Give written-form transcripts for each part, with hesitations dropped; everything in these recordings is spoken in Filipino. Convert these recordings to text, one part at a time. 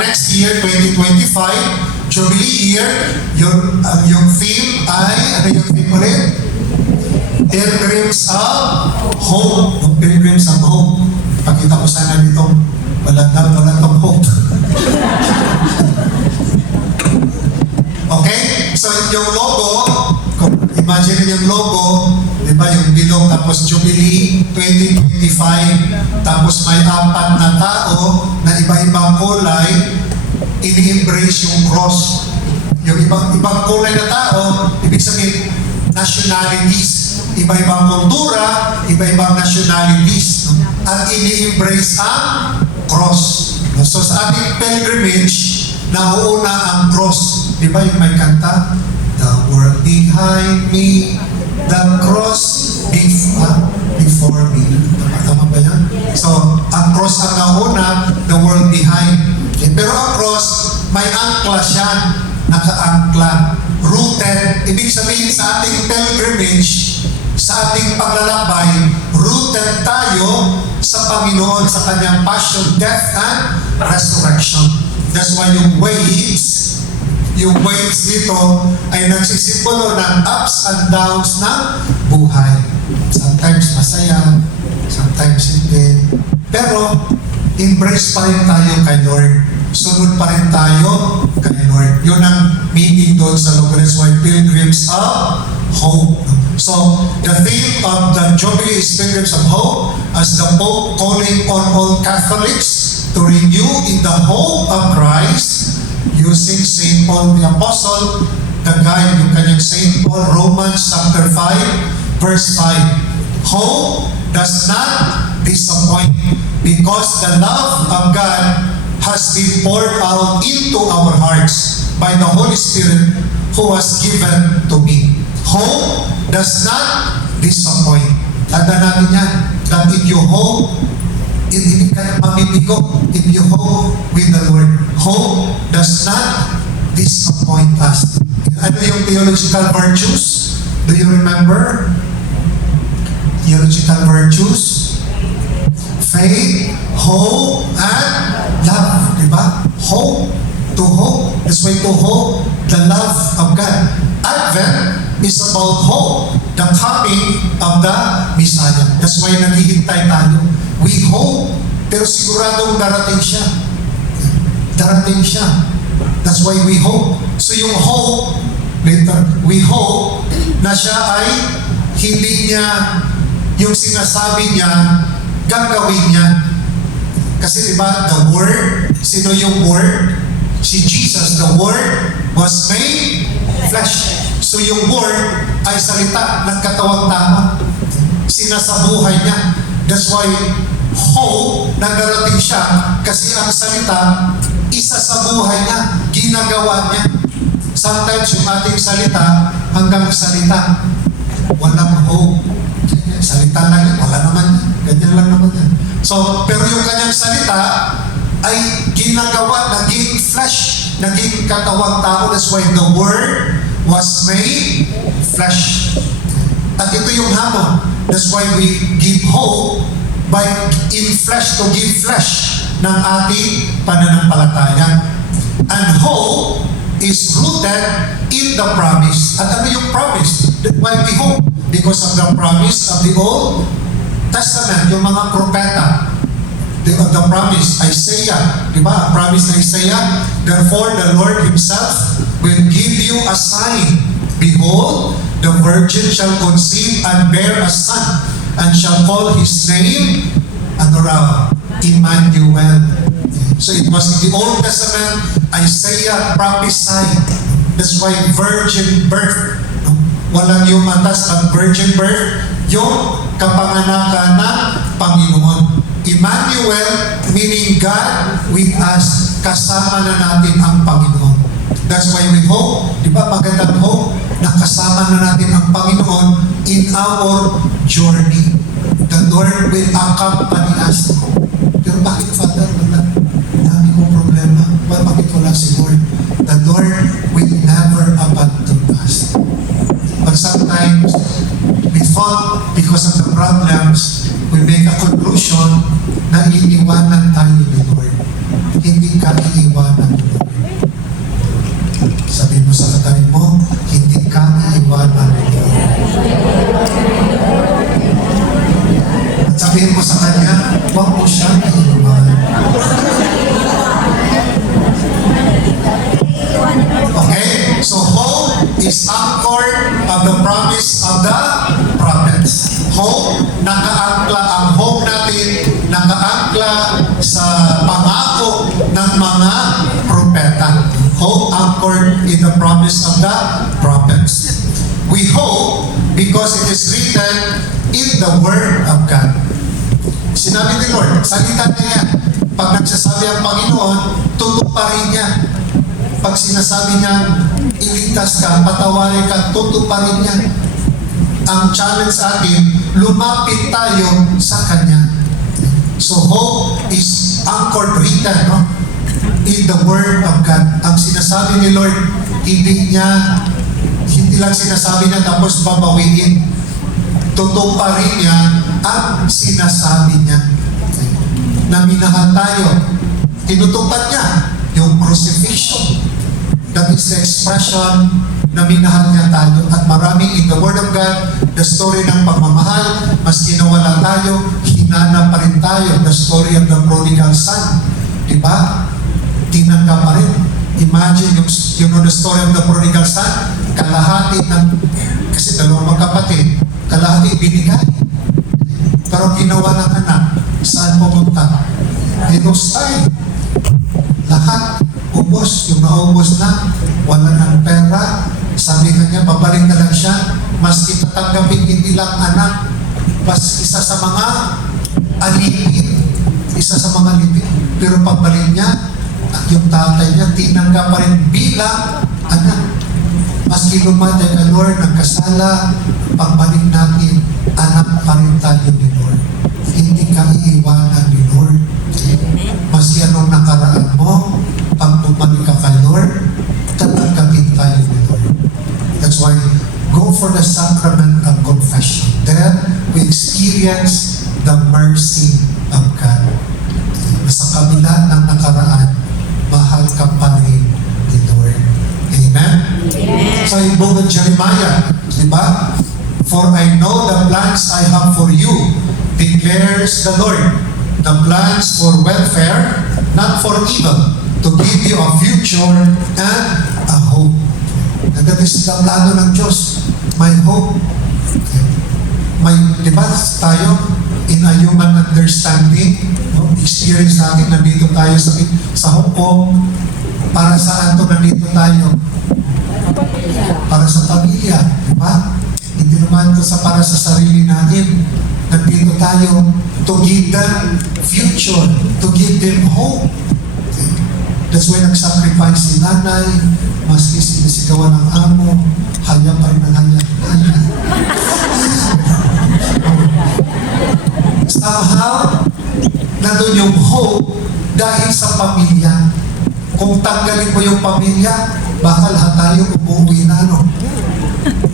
next year, 2025, Jubilee year, yung theme ay, ano yung theme ulit? Pilgrims of Hope. Pilgrims of Hope. Pakita ko sana dito. Walang hope. Okay? So, yung logo, imagine yung logo, di ba, yung bilog, tapos Jubilee 2025, tapos may apat na tao na iba-ibang kulay, ini-embrace yung cross. Yung ibang kulay na tao, ibig sabihin, nationalities. Iba-ibang kultura, iba-ibang nationalities. No? At ini-embrace ang cross. No? So sa ating pilgrimage, nauuna ang cross. Di ba yung may kanta? The world behind me, the cross before me. Tama ba yan? So, ang cross ang nauna, the world behind. Okay? Pero ang cross, may angkla siya. Naka-angkla. Rooted. Ibig sabihin sa ating pilgrimage, sa ating paglalakbay, rooted tayo sa Panginoon, sa Kanyang passion, death, and resurrection. That's why yung waves dito ay nagsisimbolo ng ups and downs ng buhay. Sometimes masaya, sometimes hindi. Pero, embrace pa rin tayo kay Lord. Sunod pa rin tayo kay Lord. Yun ang meaning doon sa logo. That's why Pilgrims of Hope. So, the theme of the Jubilee is Pilgrims of Hope, as the Pope calling on all Catholics to renew in the hope of Christ, using St. Paul the Apostle, the guide, yung kanyang St. Paul, Romans chapter 5, verse 5. Hope does not disappoint, because the love of God has been poured out into our hearts by the Holy Spirit who was given to me. Hope does not disappoint. Tanda natin yan, that if you hope, hindi ka mamibigo. If you hope with the Lord, hope does not disappoint us. Ano yung theological virtues? Do you remember? Theological virtues? Faith, hope, and love. Diba? Hope. To hope. That's why to hope the love of God. Advent is about hope, the coming of the Messiah. That's why naghihintay tayo. We hope, pero siguradong darating siya. Darating siya. That's why we hope. So yung hope, later, we hope na siya ay hindi niya, yung sinasabi niya, gagawin niya. Kasi diba, the Word, sino yung Word? Si Jesus, the Word was made flesh. So yung Word ay salita ng katawang tama. Sinasabuhay niya. That's why hope na darating siya kasi ang salita, isa sa buhay niya, ginagawa niya. Sometimes yung ating salita, hanggang salita, walang hope. Salita lang yan, wala naman yan. Ganyan lang naman yan. So, pero yung kanyang salita ay ginagawa, naging flesh, naging katawang tao. That's why the Word was made flesh. At ito yung hamon. That's why we give hope by in flesh, to give flesh ng ating pananampalataya. And hope is rooted in the promise. At ano yung promise? Why we hope? Because of the promise of the Old Testament, yung mga propeta. The promise, Isaiah, di ba? Promise na Isaiah, therefore the Lord Himself will give you a sign. Behold, the virgin shall conceive and bear a son, and shall call his name, ano raw? Emmanuel. So it was in the Old Testament, Isaiah prophesied. That's why virgin birth. Walang yung matas at virgin birth, yung kapanganakan ng Panginoon. Emmanuel, meaning God with us, kasama na natin ang Panginoon. That's why we hope, di ba magandang hope, na kasama na natin ang Panginoon in our journey. The Lord will accompany us. Pero bakit, Father, dami kong problema? Bakit wala si Lord? The Lord will never abandon us. But sometimes, we fall because of the problems, we make a conclusion na iniwanan tayo ni Lord. hindi ka iiwanan ni Lord. Sabihin mo sa katabi mo, hindi ka iiwanan ni Lord. At sabihin mo sa kanya, huwag mo siyang iiwan. Okay? So hope is anchored of the promise of the prophets. Hope, nakaangkla ang hope natin, nakaangkla sa pangako ng mga propeta. Hope anchored in the promise of the prophets. We hope because it is written in the Word of God. Sinabi ni Lord, salita niya yan. Pag nagsasabi ang Panginoon, tutuparin niya. Pag sinasabi niya, iligtas ka, patawarin ka, tutuparin niya. Ang challenge sa atin, lumapit tayo sa Kanya. So hope is anchored written, no? In the Word of God. Ang sinasabi ni Lord, hindi lang sinasabi niya tapos babawiin. Tutuparin niya ang sinasabi niya. Na minahal tayo. Tinutupad niya yung crucifixion. That is the expression na minahal niya tayo. At marami in the Word of God, the story ng pagmamahal, maski nawala tayo, hinana pa rin tayo. The story of the prodigal son. Diba? Tinanggap pa rin. Imagine yung the story of the prodigal son, kalahati ng, kasi dalawang magkapatid, kalahati binigay. Pero ginawa ng anak, saan pumunta? Hinustay. Lahat, ubos. Yung naubos na, wala ng pera. Sabi ka niya, babalik na lang siya. Maski tatanggapin hindi lang anak, mas isa sa mga alipin. Isa sa mga alipin. Pero pagbalik niya, yung tatay niya, tinanggap pa rin bilang anak. Maski lumatay ka, Lord, nagkasala, pagbalik natin, anak pa rin tayo ni Lord. Hindi ka iiwanan ni Lord. Maski anong nakaraan mo, pag bumalik ka kay Lord, tatanggapin tayo ni Lord. That's why, go for the sacrament of confession. Then, we experience the mercy of God. Sa kabila ng nakaraan, mahal ka pa rin ni Lord. Amen? Amen. Sa ibong ng Jeremiah, di ba? For I know the plans I have for you, declares the Lord, the plans for welfare, not for evil, to give you a future and a hope. And that is the plano ng Diyos. May hope. May, di ba tayo, in a human understanding, no? Experience natin, nandito tayo sa Hong Kong. Para saan to nandito tayo? Para sa pamilya, di ba? Hindi naman to para sa sarili natin. Nandito tayo to give them future, to give them hope. That's why nag-sacrifice si nanay, maski sinisigawan ng amo, haya pa rin ang haya. Somehow, nandun yung hope dahil sa pamilya. Kung tanggalin mo yung pamilya, baka lahat tayo umuwi na, no?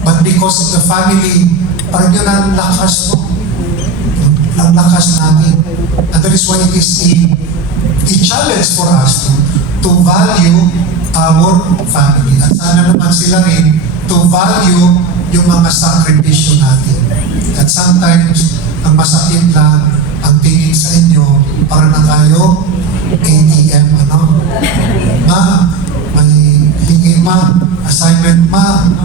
But because of the family, parang yun ang lakas mo. Ang lakas natin. And that is why it is a challenge for us to value our family. At sana naman sila rin to value yung mga sakripisyo natin. At sometimes, ang masakit lang ang tingin sa inyo para na kayo ATM, ma, may hingi ma, assignment ma,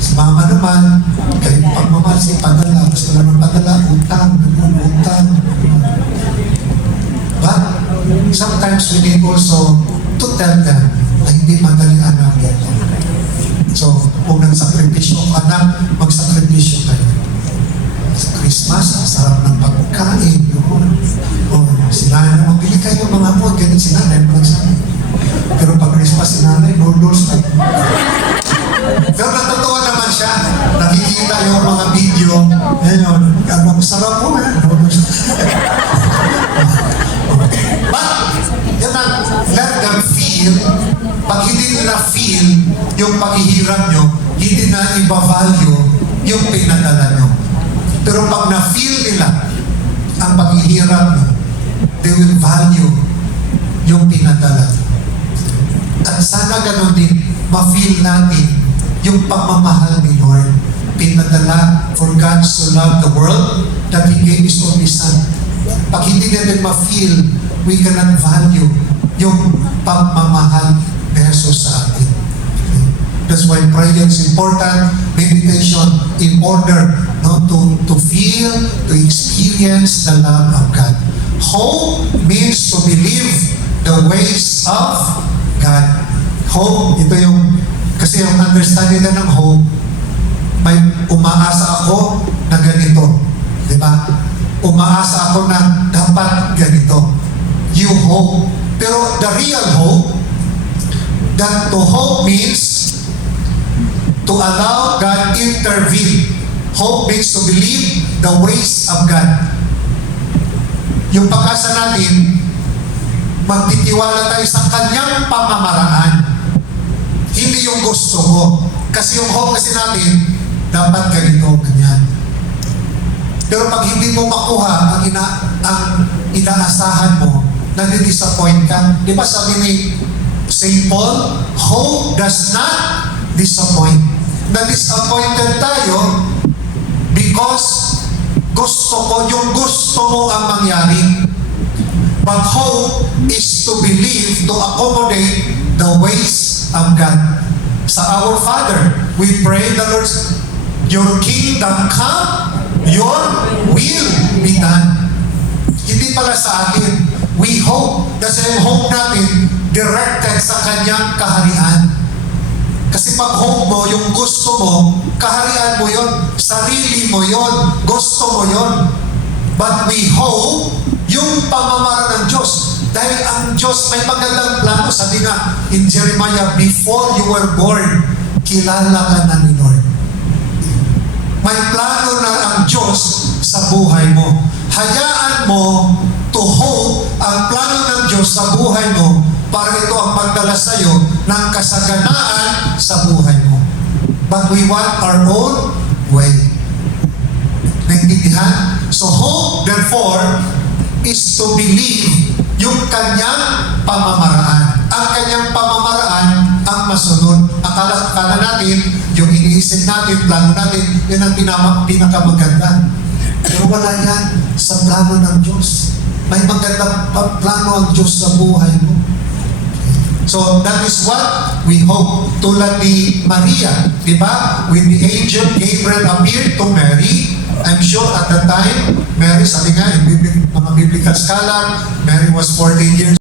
si mama naman, kahit pagmamahal si padala, gusto lang ng padala, utang. But sometimes we need also to tell them na hindi madali anak ito. So, kung nagsakripisyo ka na, magsakripisyo kayo. Sa Christmas, ang sarap ng pagkain. O, si nanay na mabili kayo mga mo, ganun si nanay naman sabi. Pero pag Christmas, si nanay, noodles na. Pero natutuwa naman siya. Nakikita yung mga video. Ayun, ang sarap po noodles. But, yun na, let them feel. Pag hindi nila feel yung paghihirap nyo, hindi na iba-value yung pinadala nyo. Pero pag na-feel nila ang paghihirap nyo, they will value yung pinadala. At sana ganun din, ma-feel natin yung pagmamahal ni Lord. Pinadala, for God so loved the world that He gave His only Son. Pag hindi natin ma-feel, we cannot value yung pagmamahal ni Jesus sa atin. That's why prayer is important, meditation in order to feel, to experience the love of God. Hope means to believe the ways of God. Hope, ito yung, kasi yung understanding na ng hope, may umaasa ako na ganito. Di ba? Umaasa ako na dapat ganito. You hope. Pero the real hope, that to hope means to allow God intervene. Hope means to believe the ways of God. Yung pag-asa natin, magtitiwala tayo sa kanyang pamamaraan. Hindi yung gusto ko. Kasi yung hope kasi natin, dapat ganito, ganyan. Pero pag hindi mo makuha ang inaasahan mo, nadi-disappoint ka. Di ba sabi ni St. Paul, hope does not disappoint. Na-disappointed tayo because gusto ko, yung gusto mo ang mangyari. But hope is to believe, to accommodate the ways of God. Sa our Father, we pray the Lord, your kingdom come, your will be done. Hindi pala sa atin. We hope, kasi yung hope natin, directed sa kanyang kaharian. Kasi pag hope mo, yung gusto mo, kaharian mo yon, sarili mo yon, gusto mo yon. But we hope yung pamamaraan ng Diyos. Dahil ang Diyos may magandang plano. Sabi nga in Jeremiah, before you were born, kilala ka na ni Lord. May plano na ang Diyos sa buhay mo. Hayaan mo to hope ang plano ng Diyos sa buhay mo para ito ang magdala sa iyo ng kasaganaan sa buhay mo. But we want our own way. Naintindihan? So hope, therefore, is to believe yung kanyang pamamaraan. Ang kanyang pamamaraan ang masunod. Akala natin, yung iniisip natin, plano natin, yun ang pinakamaganda. Pero wala yan sa plano ng Diyos. May magandang plano ang Diyos sa buhay mo. So that is what we hope. Tulad ni Maria, di ba? When the angel Gabriel appeared to Mary, I'm sure at the time, Mary, sabi nga, mga biblical scholar, Mary was 14 years